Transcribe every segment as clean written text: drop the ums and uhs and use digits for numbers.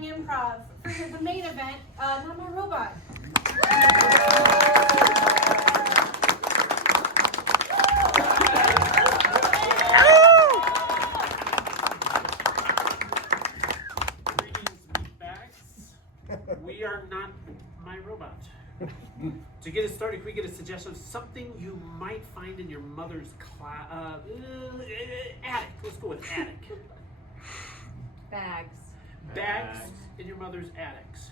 doing improv for the main event, Not My Robot. Greetings, meatbags. We are Not My Robot. To get us started, can we get a suggestion of something you might find in your mother's attic? Let's go with attic. Bags. Bags in your mother's attics.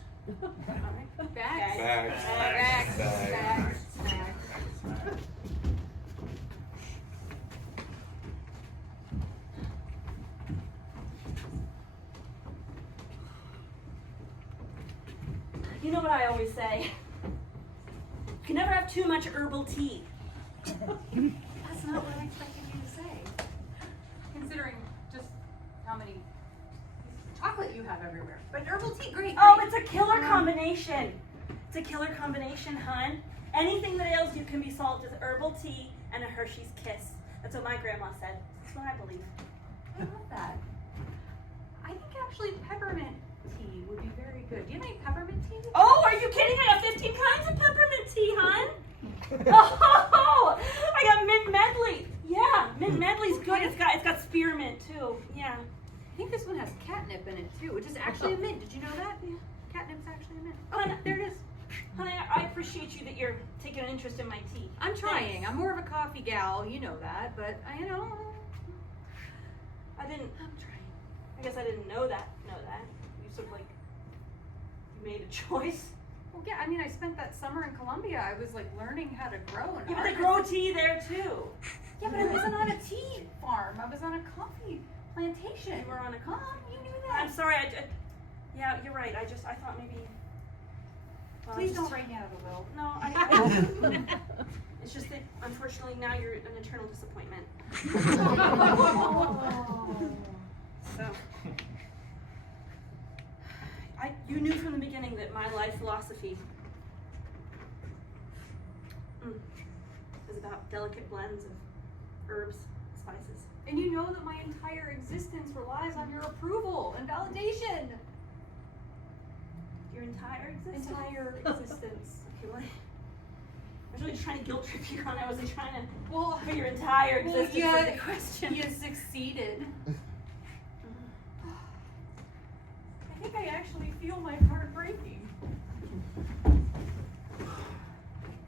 Bags. Bags. Bags. Bags. Bags. You know what I always say? You can never have too much herbal tea. That's not what I expected you to say. Considering just how many pieces of chocolate you have everywhere. But herbal tea, great. Oh, it's a killer combination. It's a killer combination, hun. Anything that ails you can be solved with herbal tea and a Hershey's Kiss. That's what my grandma said. That's what I believe. I love that. I think actually peppermint tea would be very good. Do you have any peppermint tea? Oh, are you kidding? I got 15 kinds of peppermint tea, hun. Oh, I got mint medley. Yeah, mint medley's good. It's got spearmint too. Yeah. I think this one has catnip in it too, which is actually a mint. Did you know that? Yeah. Catnip's actually a mint. Oh, Hun, there it is. Honey, I appreciate you that you're taking an interest in my tea. I'm trying. Thanks. I'm more of a coffee gal, you know that, but I I'm trying. trying. I guess I didn't know that. You sort of like, you made a choice. Well, yeah, I mean, I spent that summer in Colombia. I was like learning how to grow and Yeah, but they grow tea there too. Yeah, but I wasn't on a tea farm. I was on a coffee plantation. You were on a Mom, coffee. you knew I'm that. sorry. Yeah, you're right. I thought maybe. Well, Please it's don't just- write me out of the will. No, I it's just that unfortunately now you're an eternal disappointment. So, you knew from the beginning that my life philosophy is about delicate blends of herbs, spices. And you know that my entire existence relies on your approval and validation. Your entire existence. Entire existence. Okay, what? I was really just trying to guilt trip you on. I wasn't trying to Well, put your entire existence in the question. You succeeded. I think I actually feel my heart breaking.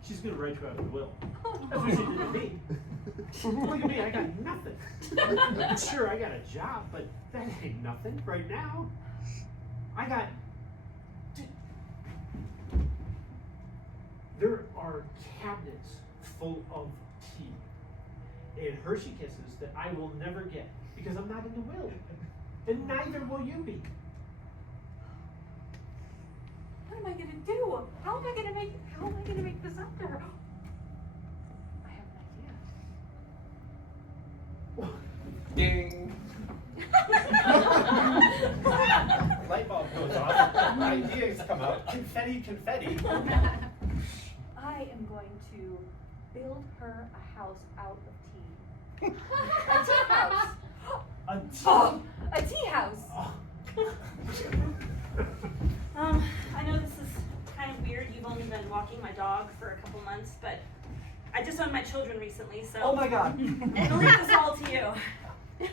She's gonna write you out of the will. That's what she did to me. Look at me, I got nothing. Sure, I got a job, but that ain't nothing right now. I got. There are cabinets full of tea and Hershey Kisses that I will never get because I'm not in the will. And neither will you be. What am I gonna do? How am I gonna make this up to her? I have an idea. Ding. Light bulb goes off. Ideas come out. Confetti, confetti. I am going to build her a house out of tea. A tea house. A Oh, a tea house. I know this is kind of weird. You've only been walking my dog for a couple months, but I just owned my children recently, so Oh my god. I'm gonna leave this all to you.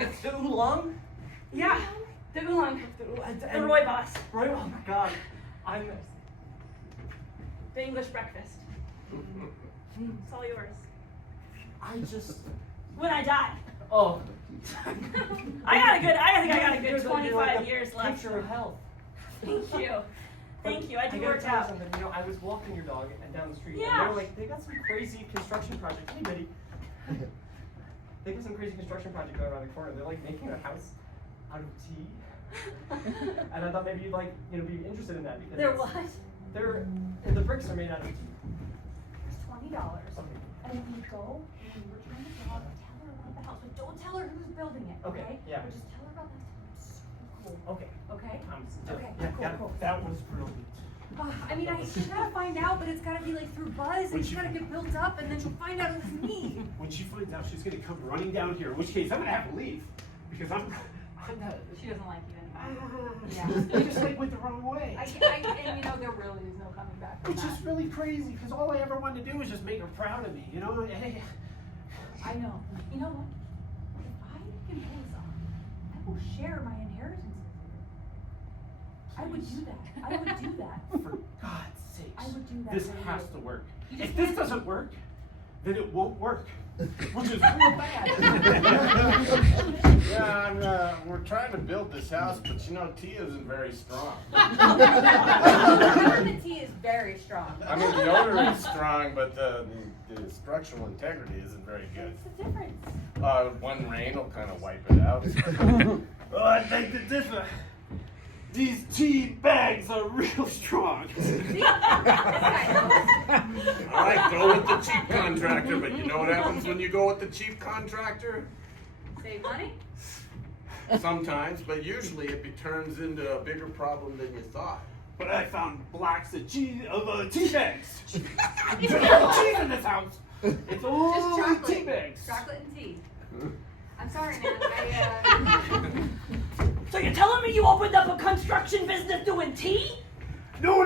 It's the oolong? Yeah, the oolong, the rooibos, Right, oh my god. the English breakfast. It's all yours. I just, When I die. oh. I think I got a good You're 25 like a years left. Picture of health. Thank you. Thank you. I do gotta work tell you out. something, you know, I was walking your dog and down the street, Yeah. and they were like, they got some crazy construction project. Hey, Betty. They got some crazy construction project going around the corner. They're like making a house out of tea. And I thought maybe you'd like, you know, be interested in that because There it's- was. the bricks are made out of tea. It's $20. Something. And we go and we return the dog and tell her about the house. But don't tell her who's building it, Okay, okay? yeah. But just tell her about that. It's super cool. Okay. Okay? Okay, Okay, yeah, cool. That was brilliant. I mean, you gotta find out, but it's gotta be like through buzz, and Would it's you- gotta get built up, and then she'll find out it was me. When she finds out, she's gonna come running down here. In which case, I'm gonna have to leave because I'm not. She doesn't like you anymore. Yeah. They just like went the wrong way. And you know, there really is no coming back from Which that. is really crazy, because all I ever wanted to do was just make her proud of me, you know? Hey, I know. You know what? If I can pull this off, I will share my inheritance with you. I would do that. I would do that. for God's sakes. I would do that This for you. has to work. You just If this have- doesn't work, then it won't work. Which is real bad. Yeah, we're trying to build this house, but you know, Tia isn't very strong. The tea is very strong. I mean, the odor is strong, but the structural integrity isn't very good. What's the difference? One rain will kind of wipe it out. Oh, I beg to differ. These tea bags are real strong. All right, go with the cheap contractor, but you know what happens when you go with the cheap contractor? Save money? Sometimes, but usually it turns into a bigger problem than you thought. But I found blocks of tea bags. Cheese in this house. It's Just all chocolate. tea bags. Chocolate and tea. I'm sorry, man. So you're telling me you opened up a construction business doing tea? No.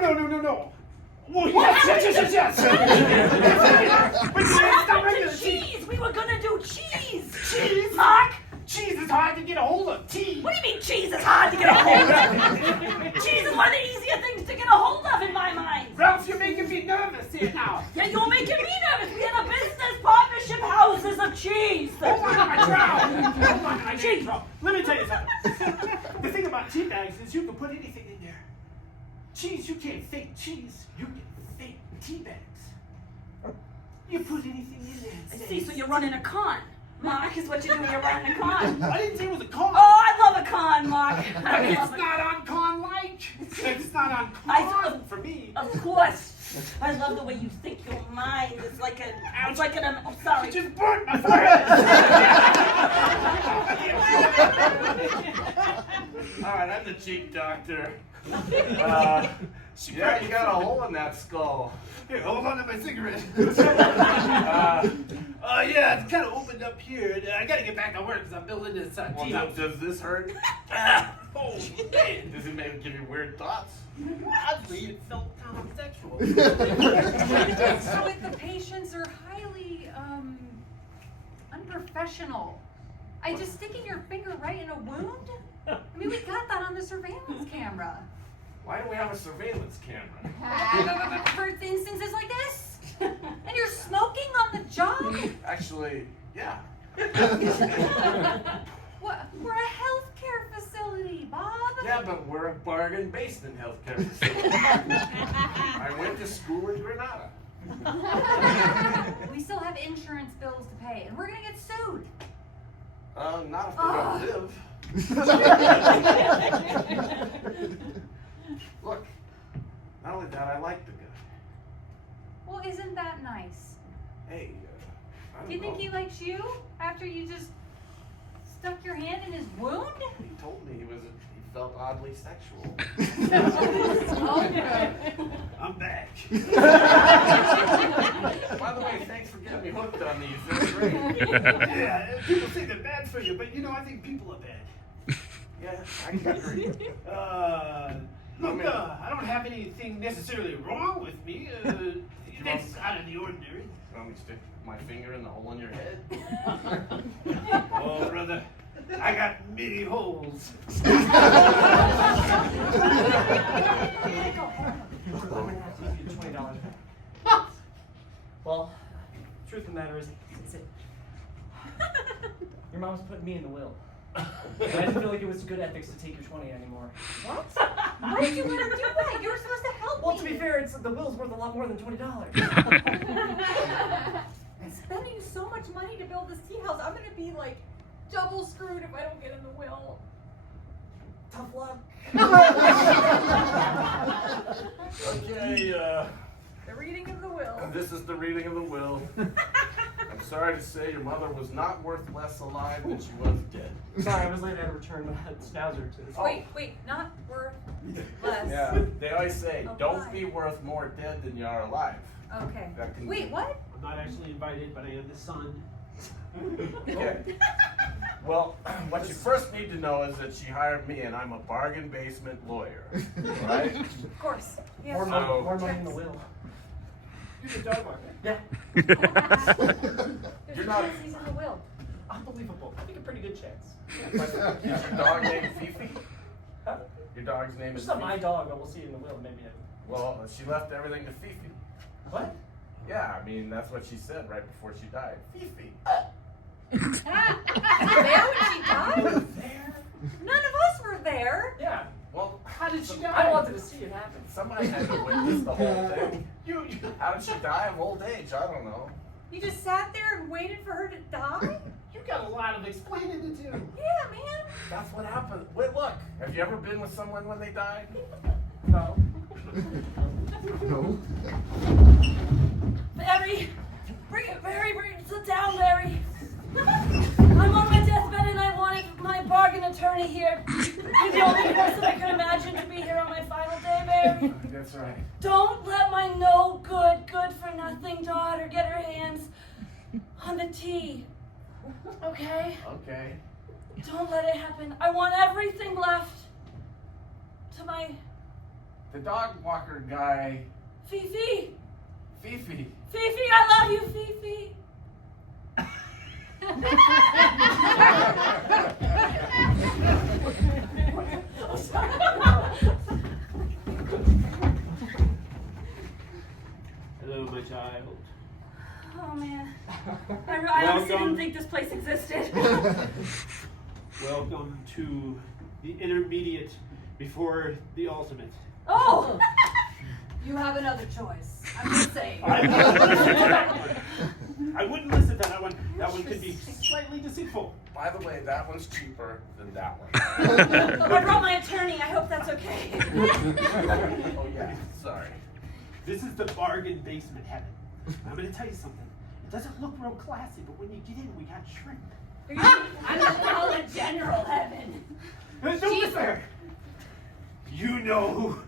Well, yes. But What it's not happened regular to tea. cheese? We were gonna do cheese. Cheese? Mark? Cheese is hard to get a hold of. Tea. What do you mean cheese is hard to get a hold of? Cheese is one of the easier things to get a hold of in my mind. Ralph, you're making me nervous here now. Yeah, you're making me nervous. We had a business partnership houses of cheese. Hold on, I cheese. Let me tell you something. The thing about tea bags is you can put anything in there. Cheese, you can't fake cheese. You can fake tea bags. You put anything in there. I see, so you're running a con. Mark is what you're doing, you're running a con. I didn't say it was a con. Oh, I love a con, Mark. I It's love it. not on con-like. It's not on I- con for me. Of course. I love the way you think your mind is like an, I'm sorry. You just burnt my forehead. All right, I'm the cheap doctor. Yeah, you got a hole in that skull. Here, hold on to my cigarette. Uh, Yeah, it's kind of opened up here. I gotta get back to work because I'm building this well, tea house. does this hurt? Oh, man. Does it maybe give you weird thoughts? Oddly, it felt kind of sexual. So if the patients are highly unprofessional, just sticking your finger right in a wound? I mean, we got that on the surveillance camera. Why do we have a surveillance camera? For instances like this? And you're smoking on the job? Actually, yeah. What? We're a healthcare facility, Bob. Yeah, but we're a bargain basement healthcare facility. I went to school in Granada. We still have insurance bills to pay, and we're gonna get sued. Not if they don't live. Look, not only that, I like the guy. Well, isn't that nice? Hey, I don't Do you think know. he likes you after you just stuck your hand in his wound? He told me he felt oddly sexual. Okay. I'm back. By the way, thanks for getting me hooked on these. They're great. Yeah, people say they're bad for you, but you know, I think people are bad. Yeah, I can agree. Look, I don't have anything necessarily wrong with me. That's out of the ordinary. You want me to stick my finger in the hole in your head? Oh, brother, I got many holes. I'm gonna have to give you $20 back. Well, truth of the matter is, your mom's putting me in the will. And I didn't feel like it was good ethics to take your 20 anymore. What? Why did you let him do that? You were supposed to help Well, me. to be fair, the will's worth a lot more than $20. I'm spending so much money to build this tea house. I'm gonna be like double screwed if I don't get in the will. Tough luck. Okay, The reading of the will. this is the reading of the will. I'm sorry to say your mother was not worth less alive than she was dead. Sorry, I was late. I had to return the Schnauzer to this. Wait, not worth less. Yeah, they always say, Alive. don't be worth more dead than you are alive. Okay. That can- Wait, what? I'm not actually invited, but I am the son. Okay. Well, what you first need to know is that she hired me and I'm a bargain basement lawyer. Right? Of course. Yes. More money in the Checks. will. You're the dog walker. Yeah. There's You're a not- chance he's in the will. Unbelievable. I think a pretty good chance. Is your dog named Fifi? Huh? Your dog's name It's is not Fifi? my dog, but we'll see in the will. Maybe. Well, she left everything to Fifi. What? Yeah, I mean, that's what she said right before she died. Fifi. There when she died? There? None of us were there. Yeah. Well, how did she I die? wanted to see it happen. Somebody had to witness the whole thing. How did she die of old age? I don't know. You just sat there and waited for her to die? You got a lot of explaining to do. Yeah, man. That's what happened. Wait, look. Have you ever been with someone when they died? No. No. Barry, bring it, sit down, Barry. I'm on my deathbed and I wanted my bargain attorney here. You're the only person I could imagine to be here on my final day, Barry. That's right. Don't let my no good for nothing daughter get her hands on the tea. Okay? Okay. Don't let it happen. I want everything left to my The dog walker guy, Fifi. Fifi. Fifi, I love you, Fifi. Oh, sorry. Hello, my child. Oh man, I honestly Welcome. didn't think this place existed. Welcome to the intermediate before the ultimate. Oh, You have another choice. I'm just saying. I wouldn't listen to that one. I wouldn't listen to that one. That one could be slightly deceitful. By the way, that one's cheaper than that one. I brought my attorney. I hope that's okay. Oh yeah, sorry. This is the bargain basement heaven. I'm gonna tell you something. It doesn't look real classy, but when you get in, we got shrimp. I'm gonna call it general heaven. Don't listen. You know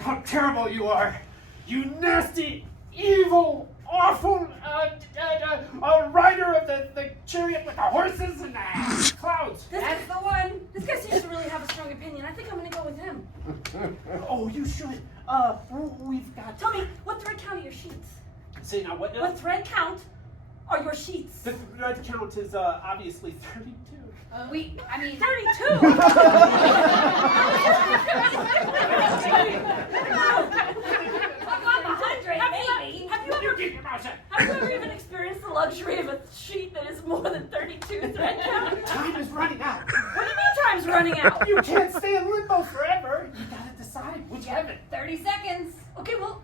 how terrible you are. You nasty, evil, awful rider of the chariot with the horses and the clouds. That's the one. This guy seems to really have a strong opinion. I think I'm gonna go with him. Oh, you should. We've got. Tell me, what thread count are your sheets? Say now what now? What thread count are your sheets? The thread count is obviously 32. I mean, 32. I'm 100, maybe. Have you ever Keep your mouth shut. Have you ever even experienced the luxury of a sheet that is more than 32 thread count? Time is running out. What do you mean time's running out? You can't stay in limbo forever. You gotta decide which heaven. 30 seconds. Okay, well,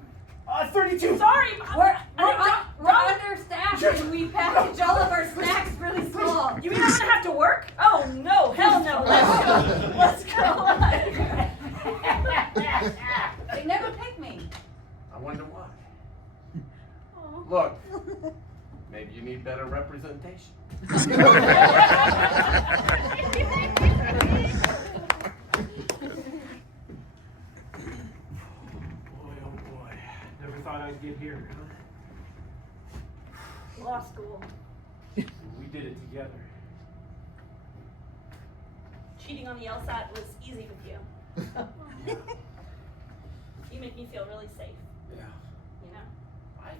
32. sorry. We're understaffed and we package all of our snacks really small. You mean I'm gonna have to work? Oh no, hell no. Let's go. They never pick me. I wonder why. Oh. Look, maybe you need better representation. Boy, oh boy. Never thought I'd get here, huh? Law school. We did it together. Cheating on the LSAT was easy with you. You make me feel really safe, Yeah. you know? I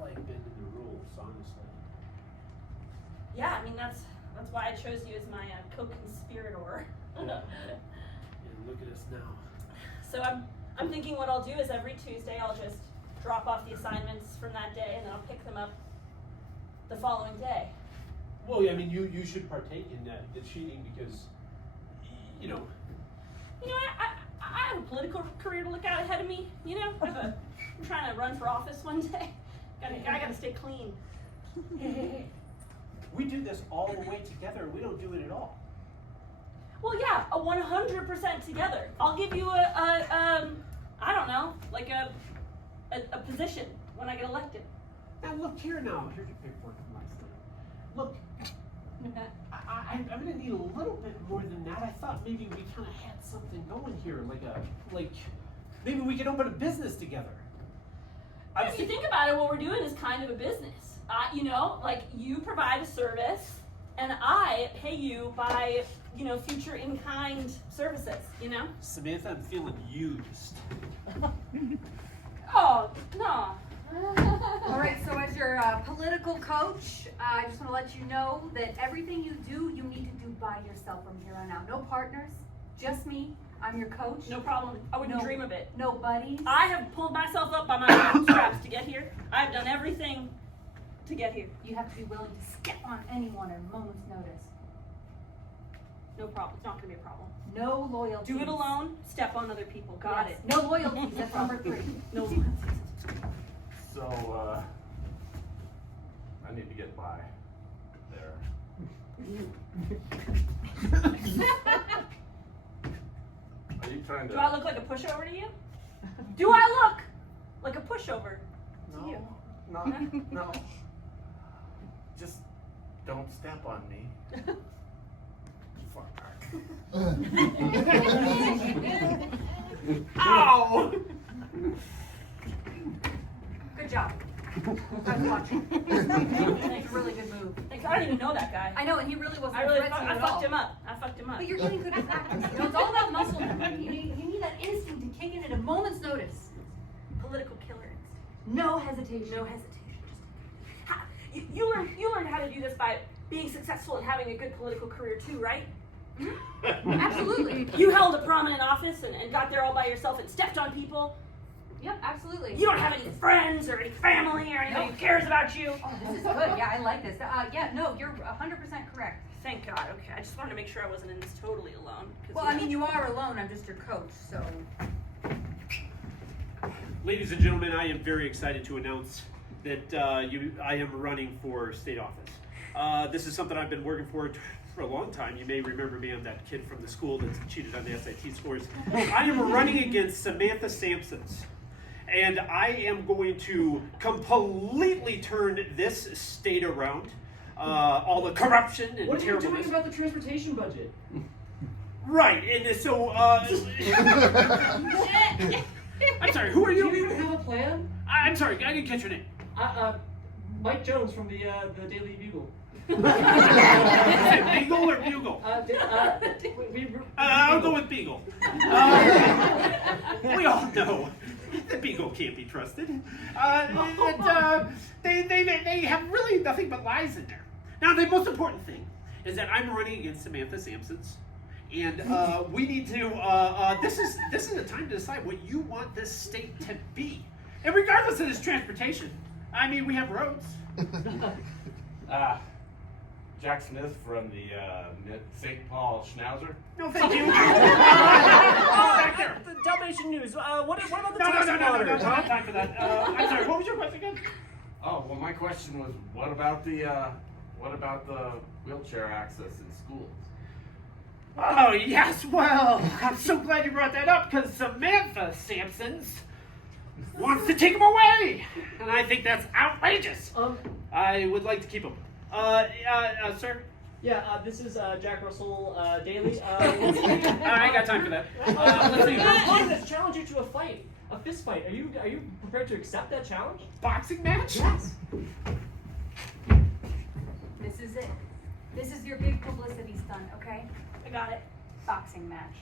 like bending the rules, honestly. Yeah, I mean, that's why I chose you as my co-conspirator. And look at us now. So I'm thinking what I'll do is every Tuesday I'll just drop off the assignments from that day and then I'll pick them up the following day. Well, yeah, I mean, you should partake in the cheating because, you know. You know, I have a political career to look out ahead of me. You know, I'm trying to run for office one day. I gotta stay clean. We do this all the way together. We don't do it at all. Well, yeah, 100% together. I'll give you I don't know, like a position when I get elected. Now look here now. Here's your paperwork from last night. Look, I'm gonna need a little bit more than that. I thought maybe we kind of had something going here, like maybe we could open a business together. If you think about it, what we're doing is kind of a business. you know, like you provide a service, and I pay you by, you know, future in-kind services. You know? Samantha, I'm feeling used. Oh no. All right, so as your political coach, I just want to let you know that everything you do, you need to do by yourself from here on out. No partners, just me. I'm your coach. No problem. I wouldn't No. dream of it. No buddies. I have pulled myself up by my bootstraps to get here. I've done everything to get here. You have to be willing to step on anyone at a moment's notice. No problem. It's not gonna be a problem. No loyalty. Do it alone. Step on other people. Got it. No loyalties. That's number 3. No loyalties. So, I need to get by there. Are you trying to? Do I look like a pushover to you? Do I look like a pushover to you? No. Just don't step on me. Fuck. Ow! Good job. I was watching. It's a really good move. Thanks. I don't even know that guy. I know, and he really wasn't I really a threat to you I at fucked all. him up. I fucked him up. But you're getting good at practice. You know, it's all about muscle memory. You need that instinct to kick in at a moment's notice. Political killer instinct. No hesitation. No hesitation. You learned how to do this by being successful and having a good political career too, right? Absolutely. You held a prominent office and got there all by yourself and stepped on people. Yep, absolutely. You don't have any friends or any family or anybody who cares about you. Oh, this is good. Yeah, I like this. Yeah, no, you're 100% correct. Thank God. Okay, I just wanted to make sure I wasn't in this totally alone. 'Cause, Well, I mean, you are alone. I'm just your coach, so. Ladies and gentlemen, I am very excited to announce that I am running for state office. This is something I've been working for a long time. You may remember me. I'm that kid from the school that cheated on the SAT scores. I am running against Samantha Sampsons. And I am going to completely turn this state around. All the corruption and What are you terribleness. doing about the transportation budget? Right, and so, I'm sorry, who are Do you? you even have a plan? I'm sorry, I didn't catch your name. Mike Jones from the Daily Bugle. Is it Beagle or Bugle? I'll go with Beagle. We all know the Beagle can't be trusted. They have really nothing but lies in there. Now, the most important thing is that I'm running against Samantha Sampsons, and we need to. This is the time to decide what you want this state to be, and regardless of this transportation, I mean, we have roads. Jack Smith from the St. Paul Schnauzer. No, thank you. Back there. The Dalmatian News. What about the No, taxi I don't water? have time for that. I'm sorry, what was your question again? Oh well, my question was, what about the wheelchair access in schools? Oh, yes, well, I'm so glad you brought that up, because Samantha Sampsons wants to take them away, and I think that's outrageous. I would like to keep them. Sir? Yeah, this is Jack Russell Daily. I ain't got time for that. Let's see. Let's challenge you to a fight, a fist fight. Are you prepared to accept that challenge? Boxing match? Yes. This is it. This is your big publicity stunt, okay? I got it. Boxing match.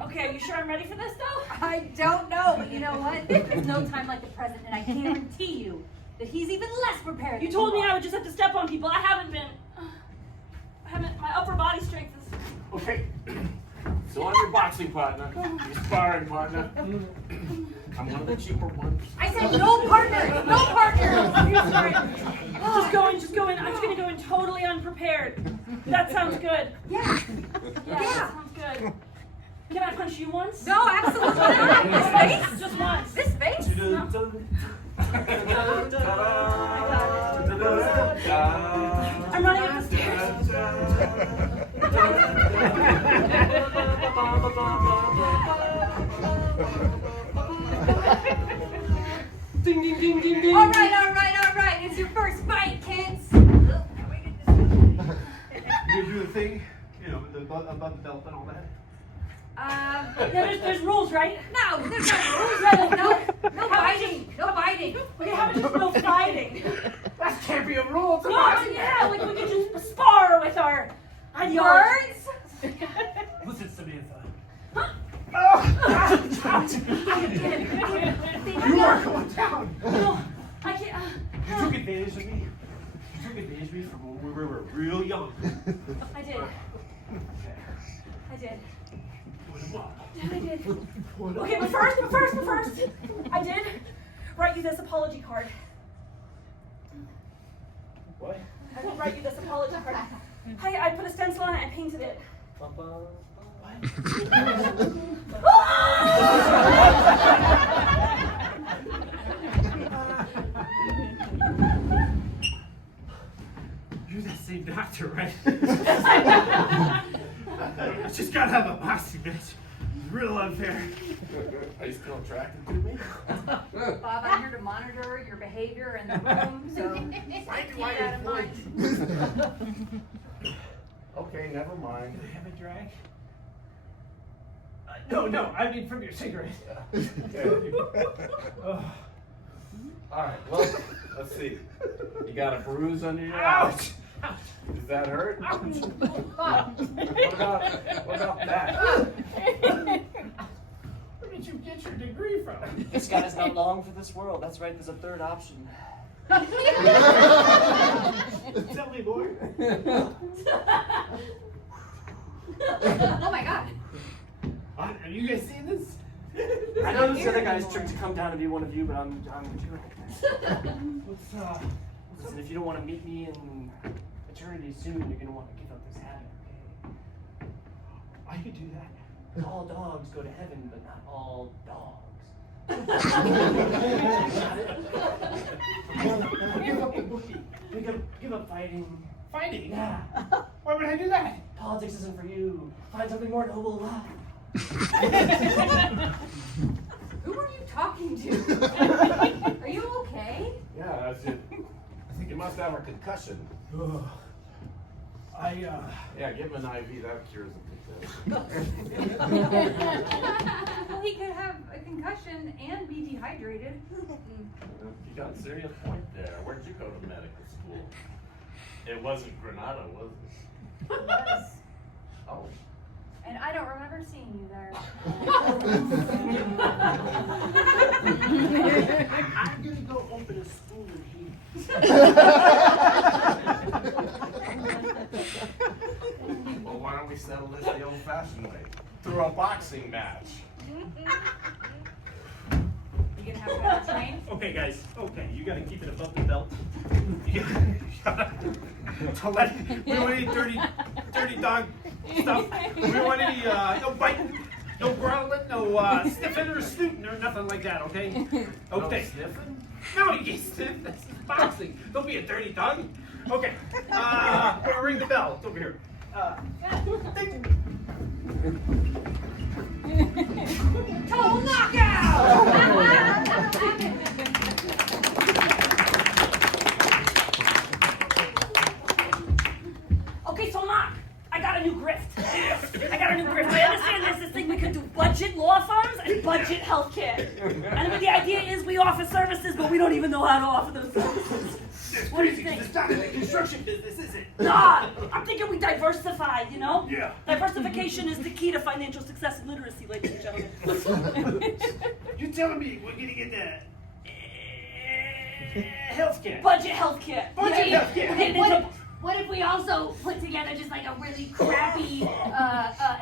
Okay, you sure I'm ready for this though? I don't know, but you know what? There's no time like the present, and I guarantee you that he's even less prepared. You than told me are. I would just have to step on people. I haven't been. My upper body strength is. Okay. So I'm your boxing partner, your sparring partner. I'm one of the cheaper ones. I said no partner! No partner! Just going. I'm just gonna go in totally unprepared. That sounds good. Yeah. Yeah, that sounds good. Can I punch you once? No, absolutely not. This face? Just once. This face? I'm running up the stairs. Ding ding ding ding ding. All right. It's your first fight, kids. You do the thing, you know, above the belt and all that. There's rules, right? No, there's no rules. No biting. No biting. Okay, how about just no fighting? That can't be a rule. It's a No, boxing yeah, like we could just spar with our ideology. Words? Listen, Samantha. Huh? You are going down. No, I can't. You took advantage of me. You took advantage of me from when we were real young. I did. I did. Put him up. I did. Okay, but first, I did write you this apology card. What? I did write you this apology card. I put a stencil on it and painted it. You're that same doctor, right? I just gotta have a boxing match. It's real unfair. Are you still attracted to me? Bob, I'm here to monitor your behavior in the room, so keep that in mind. Okay, never mind. Can I have a drag? No, I mean from your cigarette. Oh. Alright, well, let's see. You got a bruise under your eye? Ouch! Ouch! Does that hurt? Bob. What about that? Where did you get your degree from? This guy's not long for this world. That's right, there's a third option. Tell me more. Oh my God. Have you guys seen this? I know this other guy's trick to come down and be one of you, but I'm doing it. What's Listen, if you don't want to meet me in eternity soon, you're gonna want to give up this habit, okay? I could do that. All dogs go to heaven, but not all dogs. Give up the bookie. Give up fighting. Fighting? Yeah. Why would I do that? Politics isn't for you. Find something more noble. Who are you talking to? Are you okay? Yeah, that's it. I think you must have a concussion. Yeah, give him an IV, that cures a concussion. Well, he could have a concussion and be dehydrated. You got a serious point there. Where'd you go to medical school? It wasn't Granada, was it? It was. Oh. And I don't remember seeing you there. I'm gonna go open a school in here. Well, why don't we settle this the old-fashioned way? Through a boxing match. You gonna have to train? Okay, guys. Okay, you gotta keep it above the belt. You gotta don't let, we don't want any dirty dog stuff. We don't want any, no biting, no growling, no sniffing or snooting or nothing like that, okay? Okay. No sniffing? No, you can't sniff. This is boxing. Don't be a dirty dog. Okay. Ring the bell. It's over here. Ding. Total knockout! Okay, so Mark, I got a new grift. I understand there's this thing we could do budget law firms and budget healthcare. And the idea is we offer services, but we don't even know how to offer those services. It's What do you crazy 'cause think? it's not in the construction business, is it? Nah, I'm thinking we diversify, you know? Yeah. Diversification is the key to financial success and literacy, ladies and gentlemen. You're telling me we're gonna get the healthcare? Budget healthcare. Budget Yeah, healthcare. we're getting into- What if we also put together just like a really crappy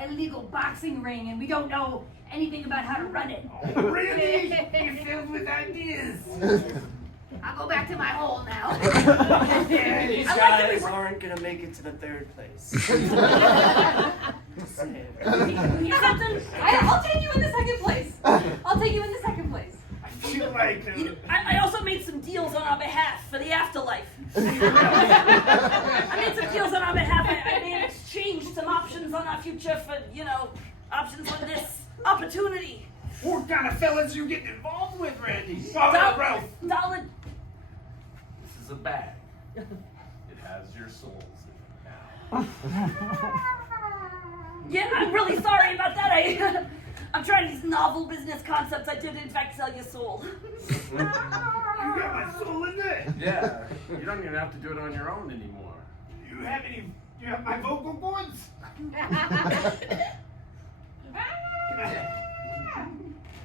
illegal boxing ring and we don't know anything about how to run it? Randy, you're filled with ideas. I'll go back to my hole now. These I like guys that aren't gonna make it to the third place. Just saying. I'll take you in the second place. I'll take you in the second place. I feel like I also made some deals on our behalf for the afterlife. I made some deals on our behalf. I may have exchanged some options on our future for, options on this opportunity. what kind of fellas you getting involved with, Randy? Ralph. Dollar. This is a bag. It has your souls in it now. Yeah, I'm really sorry about that. I'm trying these novel business concepts. I did in fact sell your soul. You got my soul in there. Yeah, you don't even have to do it on your own anymore. Do you have my vocal cords?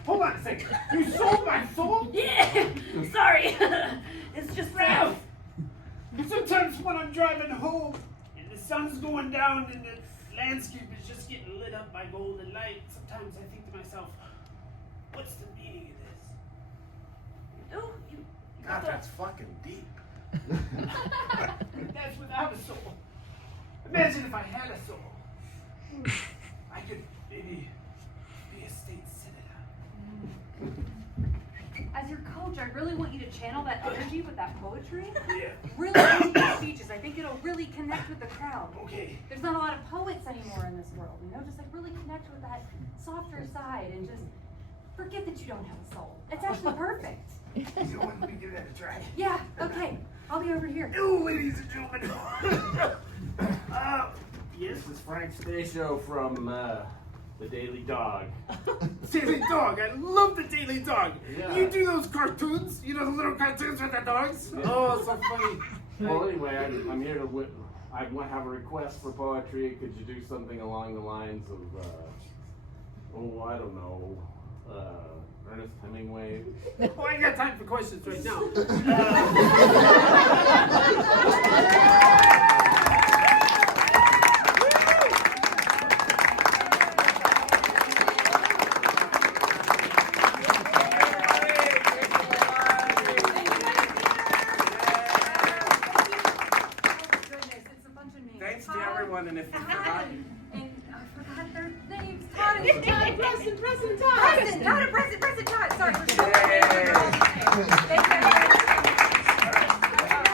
Hold on a second. You sold my soul? Yeah, sorry. It's just that. Sometimes when I'm driving home and the sun's going down and the landscape is just getting lit up by golden light, sometimes I think to myself, what's the meaning of this? Oh, you God, that's fucking deep. That's without a soul. Imagine if I had a soul. I could maybe be a state senator. As your coach, I really want you to channel that energy with that poetry. Yeah. Really use your speeches. I think it'll really connect with the crowd. Okay. There's not a lot of poets anymore in this world, you know? Just like really connect with that softer side and just forget that you don't have a soul. It's actually perfect. You know what? Let me give that a try. Yeah, okay. I'll be over here. Oh, ladies and gentlemen. Yes? This is Frank Stasio from the Daily Dog. Daily Dog. I love the Daily Dog. Yeah. You do those cartoons? You know the little cartoons with the dogs? Oh, so funny. Well, anyway, I'm here to. I have a request for poetry. Could you do something along the lines of, I don't know, Ernest Hemingway? Oh, I ain't got time for questions right now. Thanks to everyone, and if you forgot. And I forgot their names. Todd and Preston, Todd. Preston, Todd and Preston, Todd. Sorry. Yay. Thank you.